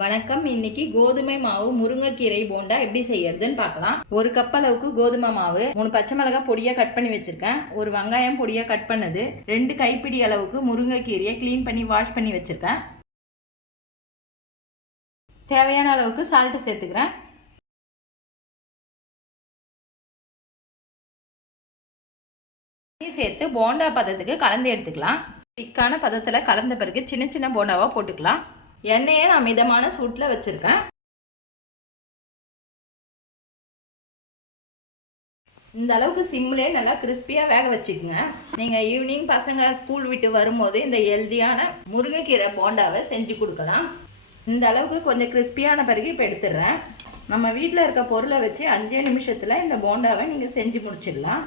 வணக்கம். இன்னைக்கு கோதுமை மாவு முருங்கைக்கீரை போண்டா எப்படி செய்யறதுன்னு பார்க்கலாம். ஒரு கப் அளவுக்கு கோதுமை மாவு, 3 பச்சை மிளகாய் பொடியா கட் பண்ணி வச்சிருக்கேன், ஒரு வெங்காயம் பொடியா கட் பண்ணது, 2 கைப்பிடி அளவுக்கு முருங்கைக்கீரையை க்ளீன் பண்ணி வாஷ் பண்ணி வச்சிருக்கேன். தேவையான அளவுக்கு சால்ட் சேர்த்துக்கிறேன். சேர்த்து போண்டா பதத்துக்கு கலந்து எடுத்துக்கலாம். திக்கான பதத்தில் கலந்த பிறகு சின்ன சின்ன போண்டாவாக போட்டுக்கலாம். எண்ணெயை நான் மிதமான சூட்டில் வச்சுருக்கேன். இந்த அளவுக்கு சிம்லே நல்லா கிறிஸ்பியாக வேக வச்சுக்கோங்க. நீங்கள் ஈவினிங் பசங்க ஸ்கூல் விட்டு வரும்போது இந்த ஹெல்தியான முருங்கைக்கீரை போண்டாவை செஞ்சு கொடுக்கலாம். இந்த அளவுக்கு கொஞ்சம் கிறிஸ்பியான பிறகு இப்போ எடுத்துடுறேன். நம்ம வீட்டில் இருக்க பொருளை வச்சு 5 நிமிஷத்தில் இந்த போண்டாவை நீங்கள் செஞ்சு முடிச்சிடலாம்.